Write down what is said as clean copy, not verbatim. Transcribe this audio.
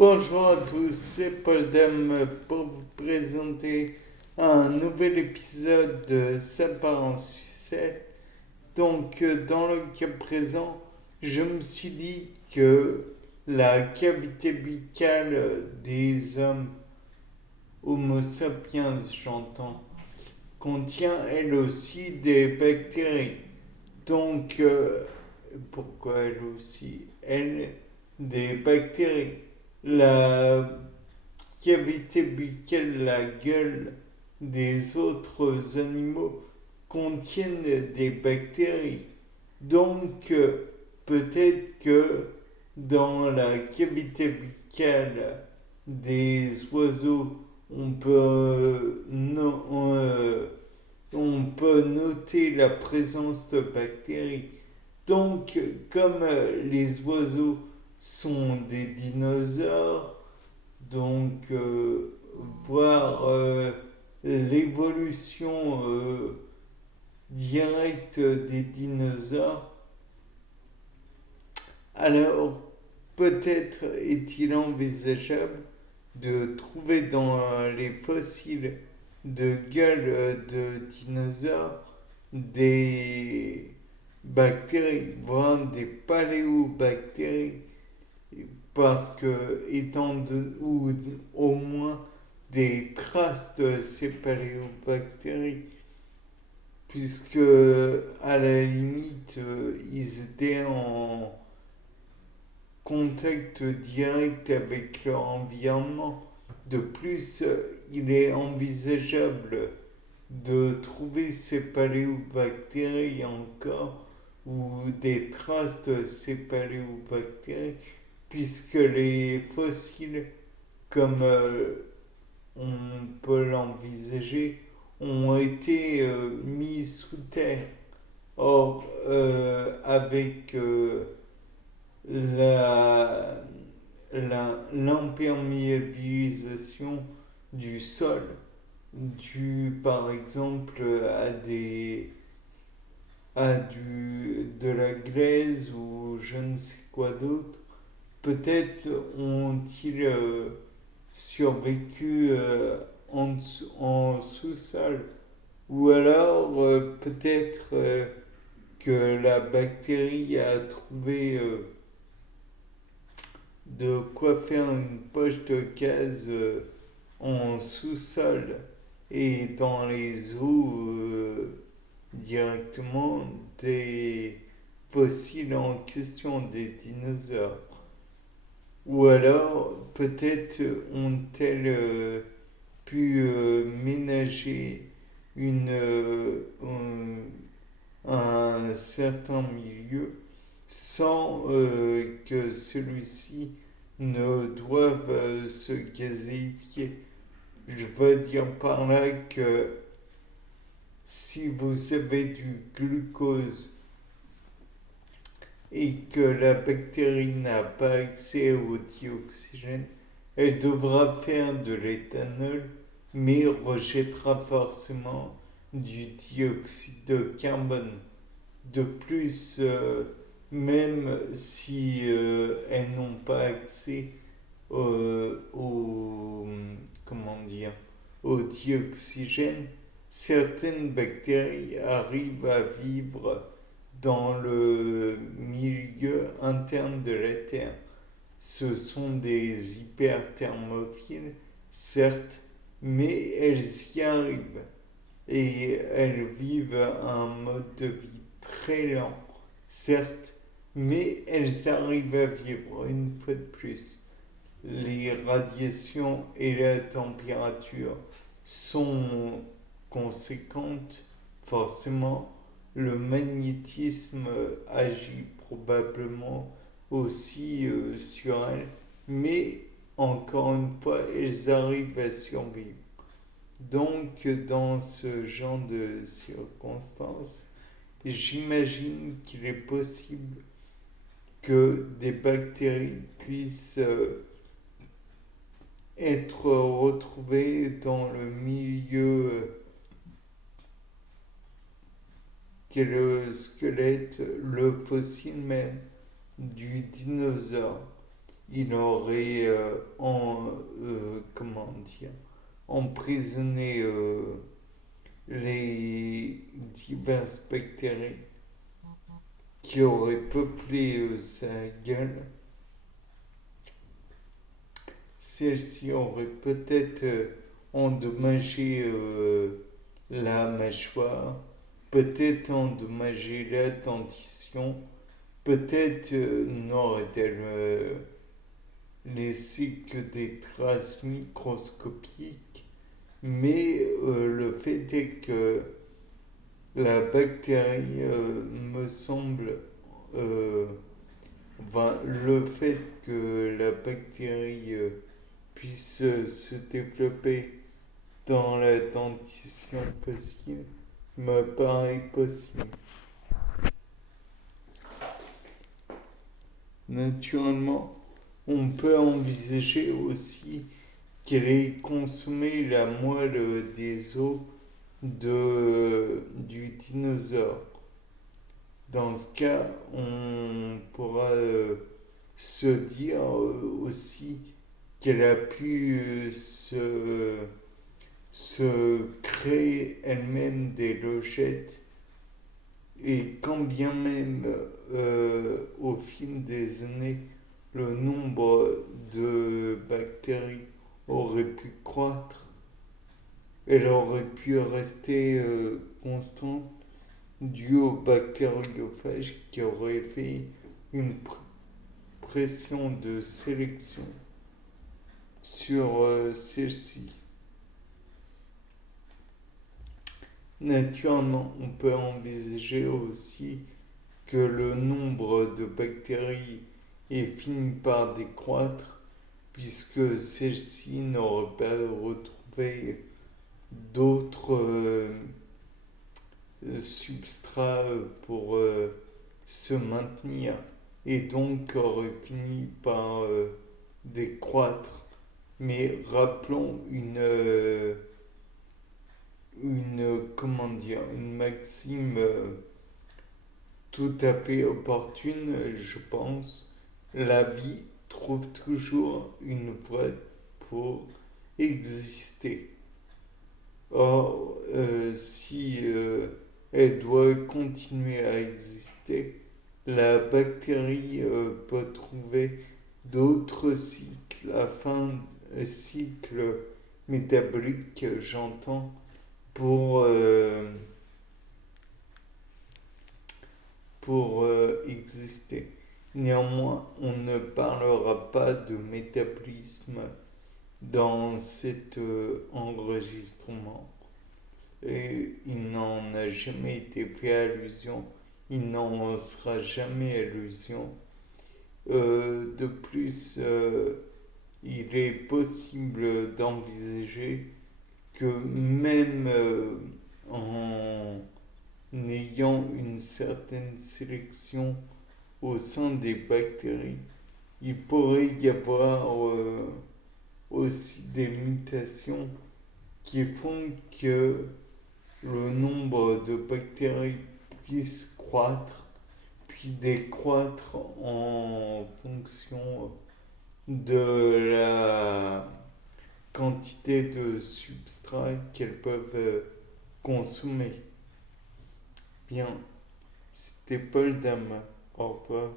Bonjour à tous, c'est Paul Dame pour vous présenter un nouvel épisode de Ça part en sucette. Dans le cas présent, je me suis dit que la cavité buccale des hommes, Homo sapiens, j'entends, contient elle aussi des bactéries. Donc, euh, Pourquoi elle aussi? Elle, des bactéries. La cavité buccale, la gueule des autres animaux contiennent des bactéries. Donc, peut-être que dans la cavité buccale des oiseaux, on peut, on peut noter la présence de bactéries. Donc, comme les oiseaux sont des dinosaures, donc voir l'évolution directe des dinosaures, alors peut-être est-il envisageable de trouver dans les fossiles de gueule de dinosaures des bactéries, voire des paléobactéries, parce que ou au moins des traces de ces paléobactéries, puisque à la limite ils étaient en contact direct avec leur environnement. De plus, il est envisageable de trouver ces paléobactéries encore ou des traces de ces paléobactéries, puisque les fossiles, comme on peut l'envisager, ont été mis sous terre. Or, avec la, l'imperméabilisation du sol, due par exemple de la glaise ou je ne sais quoi d'autre, peut-être ont-ils survécu en sous-sol. Ou alors peut-être que la bactérie a trouvé de quoi faire une poche de gaz en sous-sol et dans les eaux directement des fossiles en question des dinosaures. Ou alors peut-être ont-elles pu ménager un certain milieu sans que celui-ci ne doive se gazéifier. Je veux dire par là que si vous avez du glucose et que la bactérie n'a pas accès au dioxygène, elle devra faire de l'éthanol, mais rejettera forcément du dioxyde de carbone. De plus, même si elles n'ont pas accès au, comment dire, au dioxygène, certaines bactéries arrivent à vivre dans le milieu interne de la Terre. Ce sont des hyperthermophiles, certes, mais elles y arrivent et elles vivent un mode de vie très lent, certes, mais elles arrivent à vivre une fois de plus. Les radiations et la température sont conséquentes, forcément. Le magnétisme agit probablement aussi sur elles, mais encore une fois, elles arrivent à survivre. Donc, dans ce genre de circonstances, j'imagine qu'il est possible que des bactéries puissent être retrouvées dans le milieu qu'est le squelette, le fossile même du dinosaure. il aurait comment dire, emprisonné les diverses bactéries qui auraient peuplé sa gueule. Celle-ci aurait peut-être endommagé la mâchoire, peut-être endommagé la dentition, peut-être n'aurait-elle laissé que des traces microscopiques, mais le fait est que la bactérie me semble, euh, le fait que la bactérie puisse se développer dans la dentition facile me paraît possible. Naturellement, on peut envisager aussi qu'elle ait consommé la moelle des os du dinosaure. Dans ce cas, on pourra se dire aussi qu'elle a pu se créer elle-même des logettes et quand bien même au fil des années le nombre de bactéries aurait pu croître, elle aurait pu rester constante dû aux bactériophages qui auraient fait une pression de sélection sur celle-ci. Naturellement, on peut envisager aussi que le nombre de bactéries ait fini par décroître puisque celle-ci n'aurait pas retrouvé d'autres substrats pour se maintenir et donc aurait fini par décroître. Mais rappelons comment dire, une maxime tout à fait opportune, je pense. La vie trouve toujours une voie pour exister. Or, si elle doit continuer à exister, la bactérie peut trouver d'autres cycles, cycles métaboliques, j'entends, pour, euh, pour exister. Néanmoins, on ne parlera pas de métabolisme dans cet enregistrement. Et il n'en a jamais été fait allusion, il n'en sera jamais allusion. De plus, il est possible d'envisager que même en ayant une certaine sélection au sein des bactéries, il pourrait y avoir aussi des mutations qui font que le nombre de bactéries puisse croître, puis décroître en fonction de la quantité de substrat qu'elles peuvent consommer. Bien, c'était Paul Dame. Au revoir.